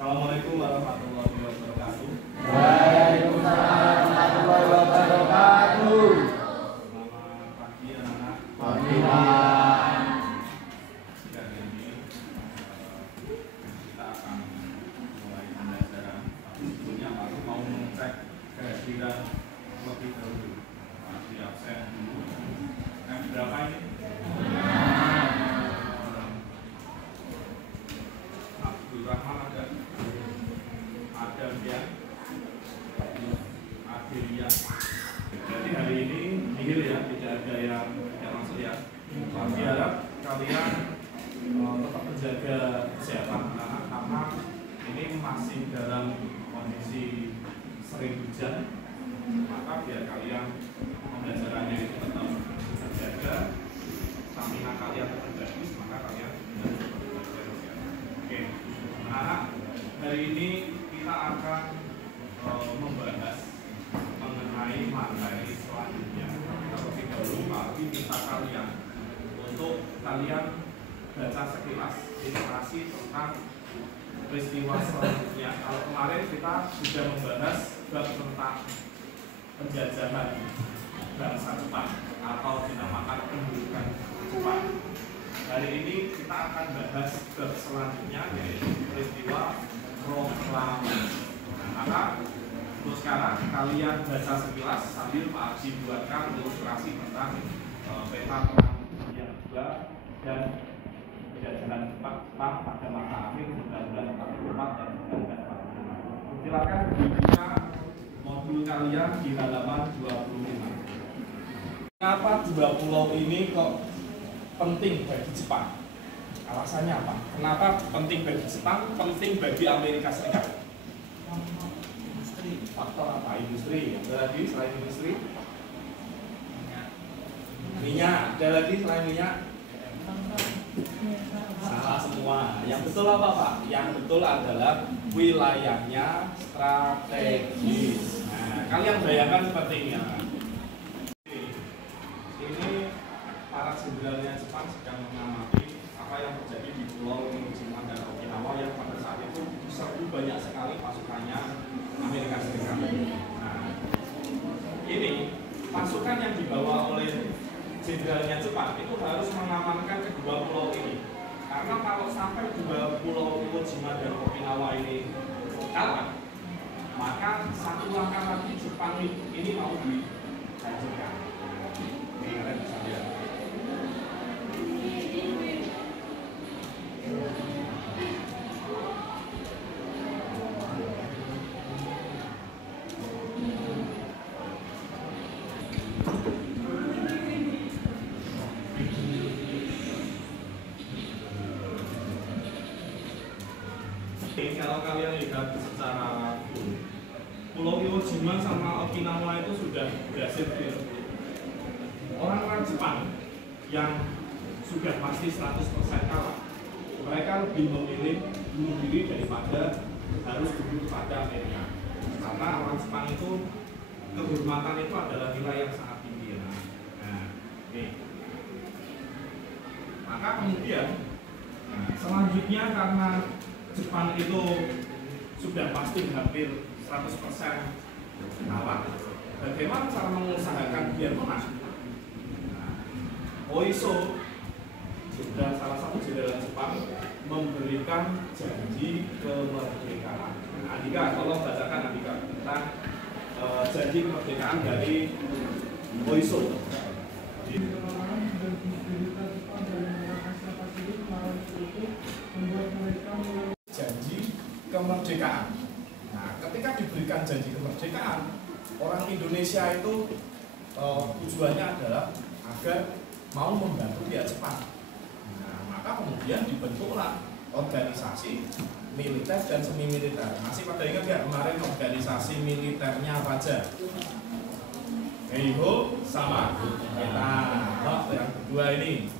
Assalamualaikum warahmatullahi wabarakatuh. Waalaikumsalam warahmatullahi wabarakatuh. Selamat pagi anak-anak. Pagi, Pak. Siang ini kita akan mulai pembelajaran. Tapi sebelumnya Pak mau mengecek kehadiran lebih dahulu. Di absen dulu. Berapa ini? Abdul Rahman ada dia Adelia. Jadi hari ini nihil ya, tidak ada yang masuk ya. Kami harap kalian tetap menjaga kesehatan anak karena ini masih dalam kondisi sering hujan, maka biar kalian pembelajarannya itu tetap terjaga, stamina kalian tetap bagus, maka kalian bisa belajar kesehatan. Oke, anak-anak, hari ini kita akan membahas mengenai materi selanjutnya. Terlebih dahulu Pak minta kalian untuk kalian baca sekilas informasi tentang peristiwa selanjutnya. Kalau kemarin kita sudah membahas bab tentang penjajahan bangsa Jepang atau dinamakan pendudukan Jepang. Hari ini kita akan bahas bab selanjutnya yaitu peristiwa proklamasi. Maka untuk sekarang kalian baca sekilas sambil Pak Haji buatkan ilustrasi tentang peta perang dunia II dan penjajahan Jepang pada masa akhir 1944 dan 1945. Silakan dibuka modul kalian di halaman 25. Kenapa dua pulau ini kok penting bagi Jepang? Alasannya apa? Kenapa penting bagi Jepang, penting bagi Amerika Serikat? Faktor apa? Industri. Ada lagi selain industri? Minyak. Ada lagi selain minyak? Salah semua. Yang betul apa Pak? Yang betul adalah wilayahnya strategis. Nah, kalian bayangkan seperti ini ya. Ini para jenderalnya Jepang sedang mengamati apa yang terjadi di Pulau Jepang dan Okinawa yang pada saat itu diserbu banyak sekali pasukannya Amerika Serikat. Nah, ini pasukan yang dibawa oleh jenderalnya Jepang itu harus mengamankan kedua pulau ini. Karena kalau sampai dua pulau Iwo Jima dan Okinawa ini kalah, maka satu langkah lagi Jepang ini mau dihancurkan. Ini kalian bisa lihat. Kalau kalian lihat secara Pulau Iwo Jima sama Okinawa itu sudah berhasil direbut. Orang-orang Jepang yang sudah pasti 100% kalah, mereka lebih memilih bunuh diri daripada harus duduk pada Amerika. Karena orang Jepang itu kehormatan itu adalah nilai yang sangat tinggi. Nah, ini. Maka kemudian selanjutnya karena Jepang itu sudah pasti hampir 100% kalah. Bagaimana cara mengusahakan biar menang? Oiso sudah salah satu jenderal Jepang memberikan janji kemerdekaan. Andika, tolong bacakan Andika tentang janji kemerdekaan dari Oiso. Janji kemerdekaan. Nah, ketika diberikan janji kemerdekaan, orang Indonesia itu tujuannya adalah agar mau membantu pihak Jepang. Nah, maka kemudian dibentuklah organisasi militer dan semi militer. Masih pada ingat ya kemarin organisasi militernya apa aja? Heiho sama ETA. Nah, yang kedua ini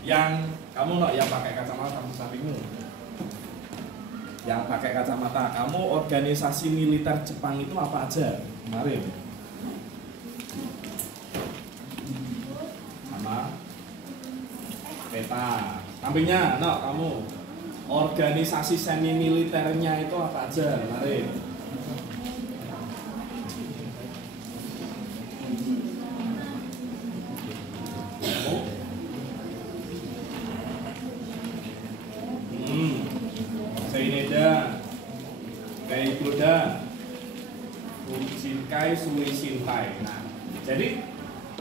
yang kamu yang pakai kacamata kamu sampingmu. Yang pakai kacamata, kamu organisasi militer Jepang itu apa aja kemarin? Sama peta. Sampingnya, kamu organisasi semi militernya itu apa aja? Mari. Seineda, Kaigoda, Ujinkai, Sui Shintai. Nah, jadi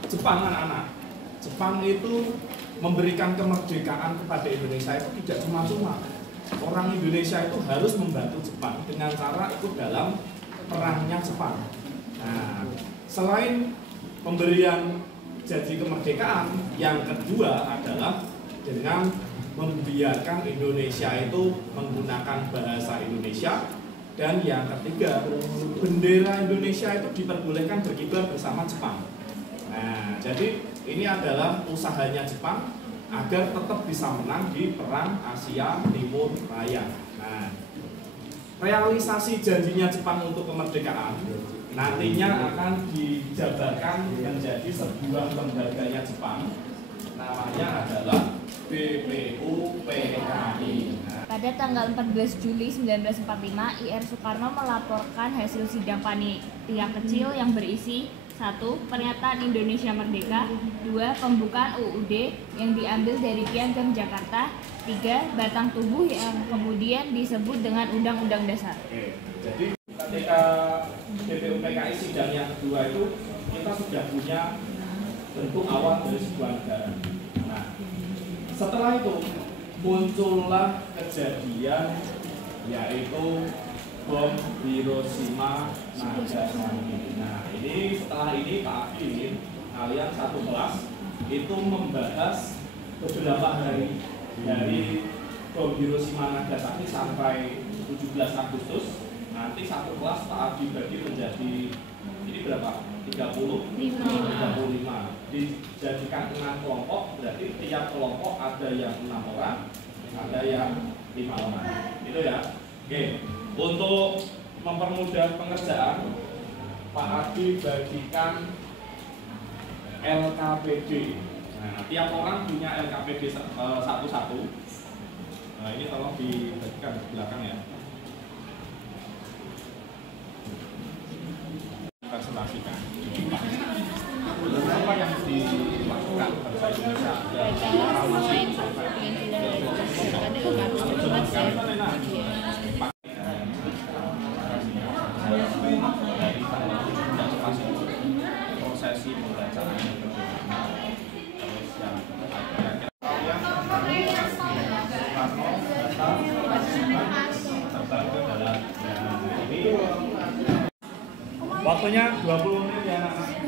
Jepang anak-anak, Jepang itu memberikan kemerdekaan kepada Indonesia itu tidak cuma-cuma. Orang Indonesia itu harus membantu Jepang dengan cara ikut dalam perangnya Jepang. Nah, selain pemberian janji kemerdekaan, yang kedua adalah dengan membiarkan Indonesia itu menggunakan bahasa Indonesia, dan yang ketiga, bendera Indonesia itu diperbolehkan berkibar bersama Jepang. Nah, jadi ini adalah usahanya Jepang agar tetap bisa menang di perang Asia Timur Raya. Nah, realisasi janjinya Jepang untuk kemerdekaan nantinya akan dijabarkan menjadi sebuah lembaganya Jepang, namanya adalah BPUPKI. Pada tanggal 14 Juli 1945, IR Soekarno melaporkan hasil sidang panitia kecil yang berisi 1. Pernyataan Indonesia Merdeka. 2. Pembukaan UUD yang diambil dari Piagam Jakarta. 3. Batang tubuh yang kemudian disebut dengan Undang-Undang Dasar. Oke, jadi ketika BPUPKI sidang yang kedua itu kita sudah punya bentuk awal dari sebuah negara. Nah, setelah itu muncullah kejadian yaitu bom Hiroshima Nagasaki. Nah, ini setelah ini Pak Abdi, kalian satu kelas itu membahas beberapa hari dari bom Hiroshima Nagasaki sampai 17 Agustus. Nanti satu kelas Pak Abdi bagi menjadi ini berapa? 35. Dijadikan 6 kelompok, berarti tiap kelompok ada yang 6 orang, ada yang 5 orang. Itu ya. Oke. Untuk mempermudah pengerjaan, Pak Adi bagikan LKPD. Nah, tiap orang punya LKPD satu-satu. Nah, ini tolong dibagikan di belakang ya. Presentasikan. Apa yang dilakukan bangsa Indonesia? Prosesi pembacaan yang berbeda, terus yang waktunya 20 menit ya anak-anak.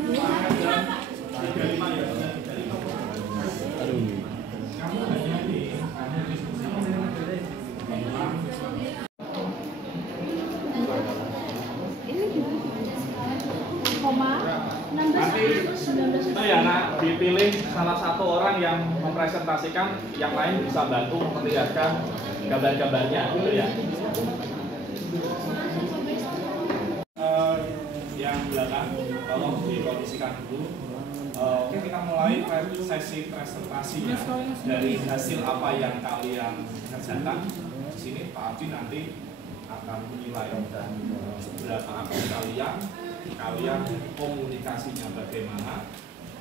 35 ya. Kamu hanya ini, kamu diskusi. Nanti itu ya nak dipilih salah satu orang yang mempresentasikan, yang lain bisa bantu memperlihatkan gambar-gambarnya gitu ya. Yang belakang tolong dikondisikan dulu. Oke, kita mulai sesi presentasinya dari hasil apa yang kalian kerjakan. Di sini Pak Abdi nanti akan menilai seberapa aktif kalian komunikasinya bagaimana,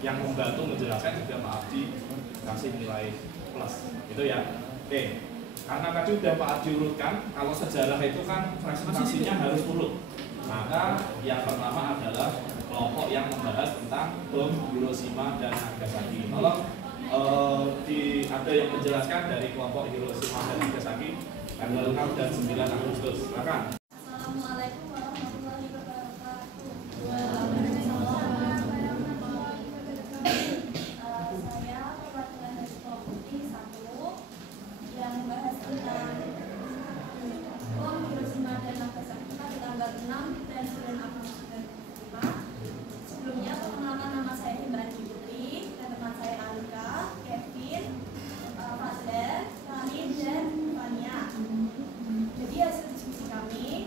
yang membantu menjelaskan juga Pak Abdi kasih nilai plus itu ya. Oke, karena tadi udah Pak Abdi urutkan, kalau sejarah itu kan presentasinya harus urut. Maka yang pertama adalah kelompok yang membahas tentang bom Hiroshima dan Nagasaki. Tolong ada yang menjelaskan dari kelompok Hiroshima dan Nagasaki tanggal 6 dan 9 Agustus. Silakan. Assalamualaikum warahmatullahi wabarakatuh. Saya perwakilan dari kelompok putih 1 yang membahas tentang bom Hiroshima dan Nagasaki pada tanggal 6 dan 9 Agustus 2005. Sebelumnya perkenalkan, nama saya Himbani Putri dan teman saya Alika, Kevin, Fadler, Rani, dan Fania. Jadi hasil diskusi kami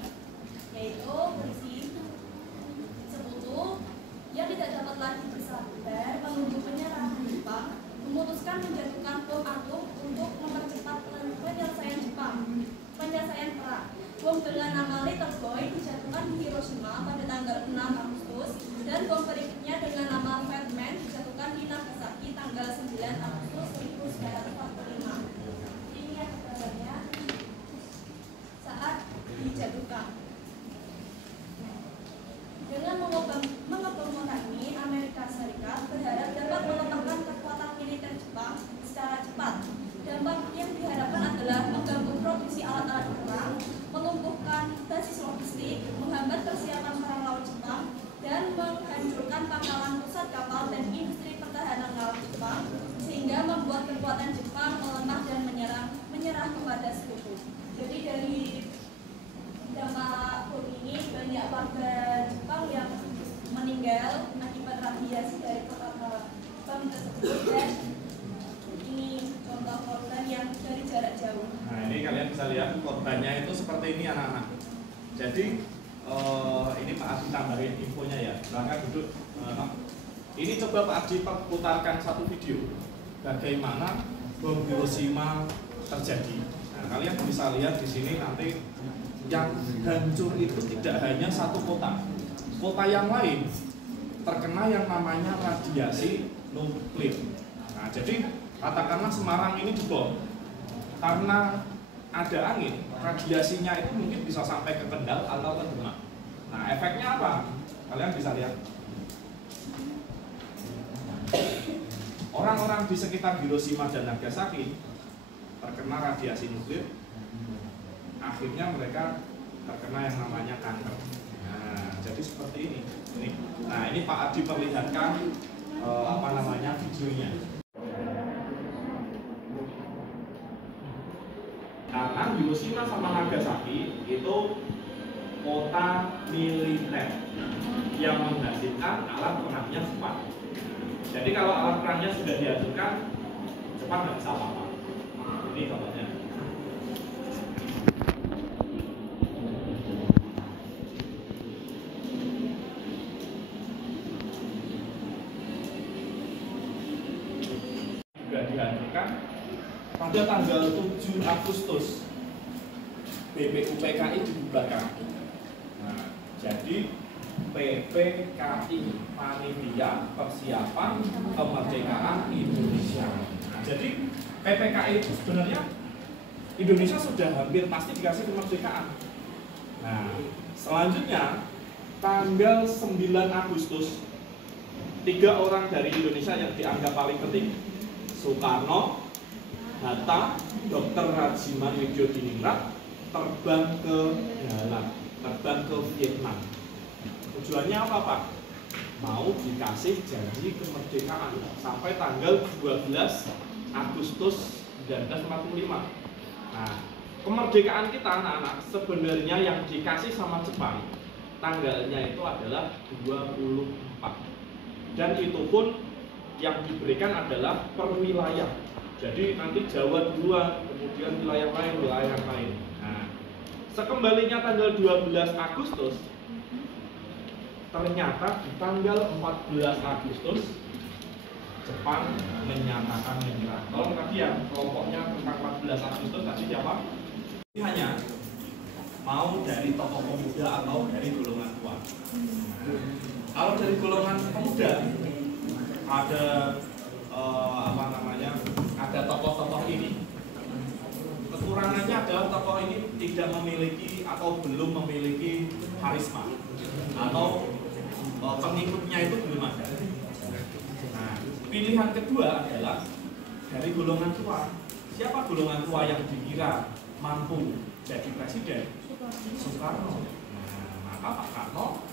Bom dengan nama Little Boy dijatuhkan di Hiroshima pada tanggal 6 Agustus dan bom berikutnya dengan nama Fat Man dijatuhkan di Nagasaki tanggal 9 Agustus 1945. Ini yang gambarnya saat dijatuhkan. Dengan mengobomorangi Amerika Serikat berharap dapat melemahkan kekuatan militer Jepang secara cepat. Dampak yang diharapkan adalah mengganggu produksi alat-alat perang, melumpuhkan basis logistik, menghambat persiapan perang laut Jepang, dan menghancurkan pangkalan pusat kapal dan industri pertahanan laut Jepang, sehingga membuat kekuatan Jepang melemah dan menyerah kepada sekutu. Jadi dari dampak bom ini banyak warga Jepang yang meninggal akibat radiasi dari bom tersebut, dan ini contoh korban yang dari jarak jauh. Nah, ini kalian bisa lihat korbannya itu seperti ini anak-anak. Jadi ini Pak Adi tambahin infonya ya. Silahkan duduk. Ini coba Pak Adi putarkan satu video bagaimana bom Hiroshima terjadi. Nah, kalian bisa lihat di sini nanti yang hancur itu tidak hanya satu kota. Kota yang lain terkena yang namanya radiasi nuklir. Nah, jadi katakanlah Semarang ini dibom karena ada angin, radiasinya itu mungkin bisa sampai ke Kendal atau ke Demak. Nah, efeknya apa? Kalian bisa lihat. Orang-orang di sekitar Hiroshima dan Nagasaki terkena radiasi nuklir, akhirnya mereka terkena yang namanya kanker. Nah, jadi seperti ini. Nah, ini Pak Adi perlihatkan videonya. Karena Hiroshima sama Nagasaki itu kota militer yang menghasilkan alat perangnya Jepang. Jadi kalau alat perangnya sudah dihasilkan, Jepang nggak bisa apa-apa. Ini contohnya. Juga dihancurkan pada tanggal 7 Agustus. BPUPKI dibubarkan. Nah, jadi PPKI Panitia Persiapan Kemerdekaan Indonesia. Nah, jadi PPKI itu sebenarnya Indonesia sudah hampir pasti dikasih kemerdekaan. Nah, selanjutnya tanggal 9 Agustus 3 orang dari Indonesia yang dianggap paling penting, Soekarno, Hatta, Dr. Rajiman Widyodiningrat, terbang ke darat, terbang ke Vietnam. Tujuannya apa, Pak? Mau dikasih janji kemerdekaan sampai tanggal 12 Agustus 1945. Nah, kemerdekaan kita anak-anak sebenarnya yang dikasih sama Jepang tanggalnya itu adalah 24. Dan itu pun yang diberikan adalah per wilayah. Jadi nanti Jawa duluan, kemudian wilayah lain. Nah, sekembalinya tanggal 12 Agustus, ternyata di tanggal 14 Agustus Jepang menyatakan menyerah. Kalau tadi yang kelompoknya tentang 14 Agustus tadi siapa? Ini hanya mau dari tokoh pemuda atau dari golongan tua. Kalau dari golongan pemuda ada ada tokoh-tokoh ini. Kekurangannya adalah tokoh ini tidak memiliki atau belum memiliki karisma atau pengikutnya itu belum ada. Nah, pilihan kedua adalah dari golongan tua. Siapa golongan tua yang dikira mampu jadi presiden? Soekarno. Nah, maka Pak Karno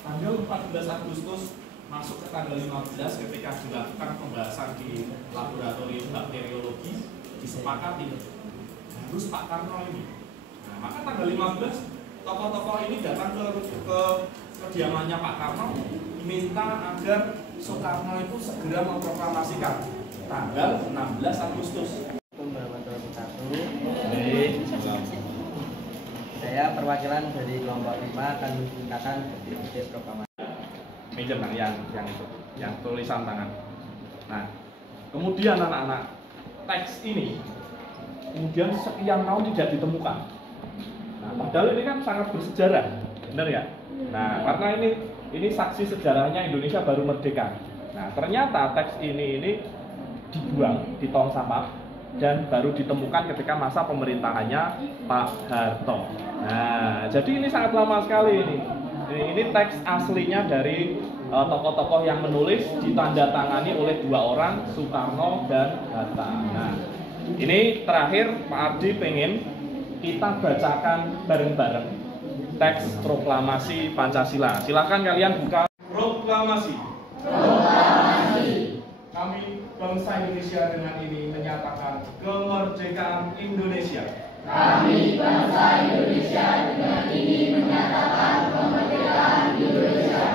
tanggal 14 Agustus masuk ke tanggal 15 ketika dilakukan pembahasan di laboratorium bakteriologi, disepakati harus Pak Karno ini. Nah, maka tanggal 15 tokoh-tokoh ini datang ke kediamannya Pak Karno, minta agar Soekarno itu segera memproklamasikan tanggal 16 Agustus. Saya perwakilan dari kelompok 5 akan menceritakan ide proklamasi. Ini yang tulisan tangan. Nah, kemudian anak-anak, teks ini kemudian sekian tahun tidak ditemukan. Nah, padahal ini kan sangat bersejarah, benar ya? Nah, karena ini saksi sejarahnya Indonesia baru merdeka. Nah, ternyata teks ini dibuang di tong sampah dan baru ditemukan ketika masa pemerintahannya Pak Harto. Nah, jadi ini sangat lama sekali ini. Ini teks aslinya dari tokoh-tokoh yang menulis, ditandatangani oleh 2 orang, Soekarno dan Hatta. Nah, ini terakhir Pak Ardi pengen kita bacakan bareng-bareng teks proklamasi Pancasila. Silakan kalian buka proklamasi. Kami bangsa Indonesia dengan ini menyatakan kemerdekaan Indonesia. Kami bangsa Indonesia dengan ini menyatakan kemerdekaan Indonesia.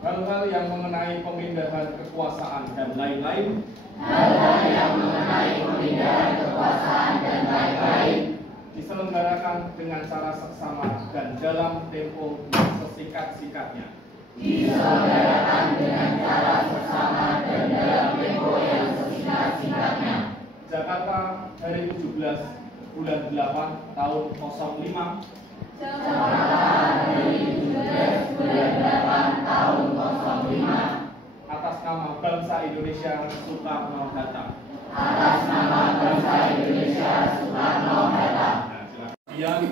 Hal-hal yang mengenai pemindahan kekuasaan dan lain-lain. Hal-hal yang mengenai pemindahan kekuasaan dan lain-lain Diselenggarakan dengan cara seksama dan dalam tempo sesikat-sikatnya. Diselenggarakan dengan cara seksama dan dalam tempo yang sesingkat-singkatnya. Jakarta, hari 17 bulan 8 tahun 05. Jakarta, hari 17 bulan 8 tahun 05. Atas nama bangsa Indonesia Soekarno-Hatta. Atas nama bangsa Indonesia Soekarno-Hatta. Kemudian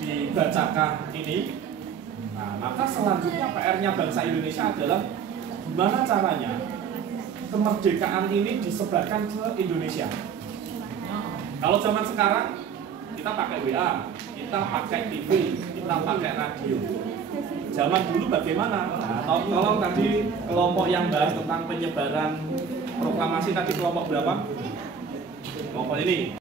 dibacakan ini. Nah, maka selanjutnya PR-nya bangsa Indonesia adalah gimana caranya kemerdekaan ini disebarkan ke Indonesia. Kalau zaman sekarang kita pakai WA, kita pakai TV, kita pakai radio. Zaman dulu bagaimana? Nah, tolong tadi kelompok yang bahas tentang penyebaran proklamasi tadi kelompok berapa? Kelompok ini.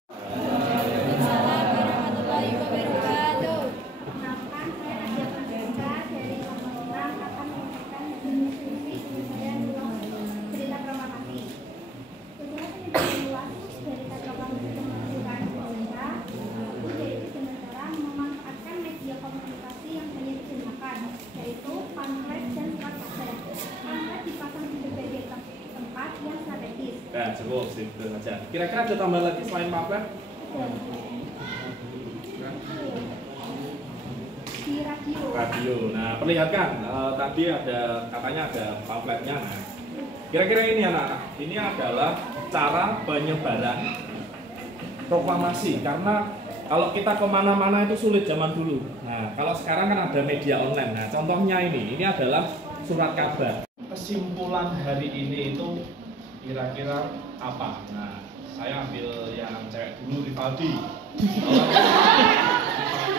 Nah, cukup itu saja. Kira-kira ada tambah lagi selain pamflet? Di radio. Radio. Nah, perlihatkan tadi katanya ada pamfletnya. Nah, kira-kira ini anak-anak, ini adalah cara penyebaran proklamasi. Karena kalau kita kemana-mana itu sulit zaman dulu. Nah, kalau sekarang kan ada media online. Nah, contohnya ini adalah surat kabar. Kesimpulan hari ini itu kira-kira apa? Nah, saya ambil yang cewek dulu, Rivaldi.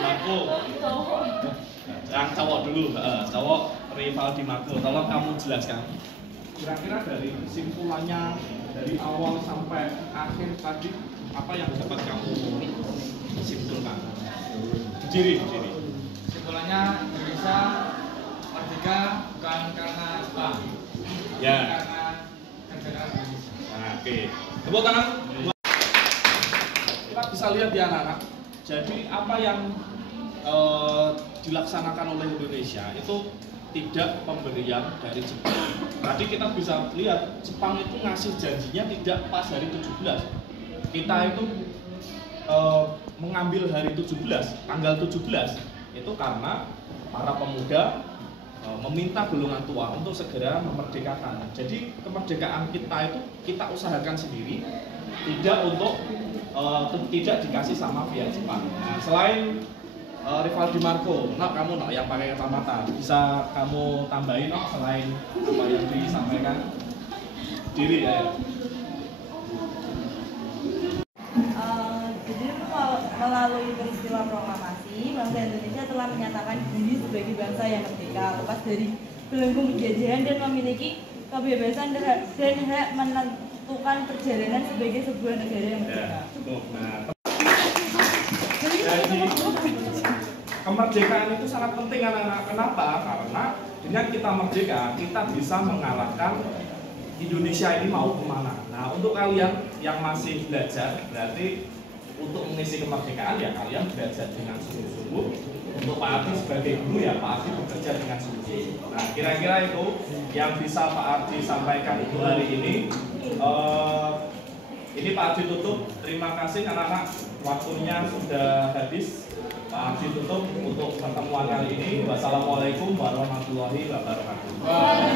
Marco. Yang cowok dulu, cowok Rivaldi Marco. Tolong kamu jelaskan. Kira-kira dari kesimpulannya dari awal sampai akhir tadi apa yang dapat kamu simpulkan? Berdiri. Kesimpulannya Indonesia merdeka bukan karena Jepang, Ya. karena kerjaan Indonesia. Nah, oke. Tepuk tangan. Kita bisa lihat ya anak-anak. Jadi apa yang dilaksanakan oleh Indonesia itu tidak pemberian dari Jepang. Tadi kita bisa lihat Jepang itu ngasih janjinya tidak pas hari 17. Kita itu mengambil hari 17, tanggal 17 itu karena para pemuda meminta golongan tua untuk segera memerdekakan. Jadi kemerdekaan kita itu kita usahakan sendiri, tidak untuk tidak dikasih sama pihak Jepang. Nah, selain Rivaldi Marco, kamu yang pakai kacamata, bisa kamu tambahin selain apa yang disampaikan? Diri ya. Jadi melalui peristiwa proklamasi, bangsa Indonesia telah menyatakan diri sebagai bangsa yang merdeka, lepas dari belenggu penjajahan dan memiliki kebebasan dan hak menentukan perjalanan sebagai sebuah negara yang merdeka. Jadi kemerdekaan itu sangat penting anak-anak. Kenapa? Karena dengan kita merdeka, kita bisa mengalahkan Indonesia ini mau kemana. Nah, untuk kalian yang masih belajar, berarti untuk mengisi kemerdekaan ya kalian belajar dengan sungguh-sungguh. Untuk Pak Ardi sebagai guru ya Pak Ardi bekerja dengan sungguh-sungguh. Nah, kira-kira itu yang bisa Pak Ardi sampaikan untuk hari ini. Ini Pak Ardi tutup. Terima kasih anak-anak, waktunya sudah habis. Pak Ardi tutup untuk pertemuan kali ini. Wassalamualaikum warahmatullahi wabarakatuh.